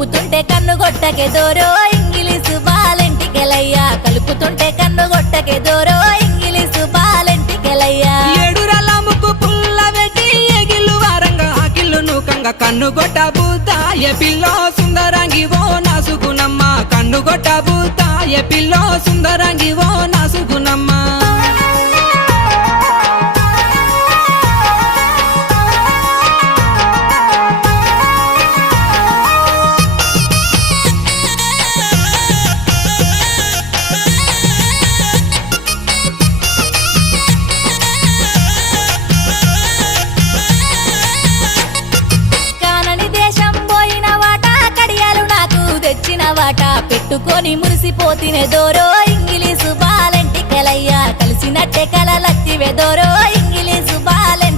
కలుపుతుంటే కన్ను గొట్టకే దోరో ఇంగిలీసు బాలెంటికెలయ్యా కలుపుతుంటే కన్ను గొట్టకే దోరో ఇంగిలీసు బాలెంటికెలయ్యా ఏడురల ముక్కు పుల్ల పెట్టి ఎగిల్లు వారంగా ఆకిల్లు నూకంగా కన్ను గొట్ట బూతాయ పిల్లో సుందరంగి ఓ నాసుగునమ్మ కన్ను గొట్ట బూతాయ పిల్లో సుందరంగి ఓ నాసుగునమ్మ వాట పెట్టుకొని మురిసిపోతినే దోరో ఇంగిలీసు బాలెంటికెలయ్యా కలిసినట్టే కలలత్తివే దోరో ఇంగిలీసు బాలెంటి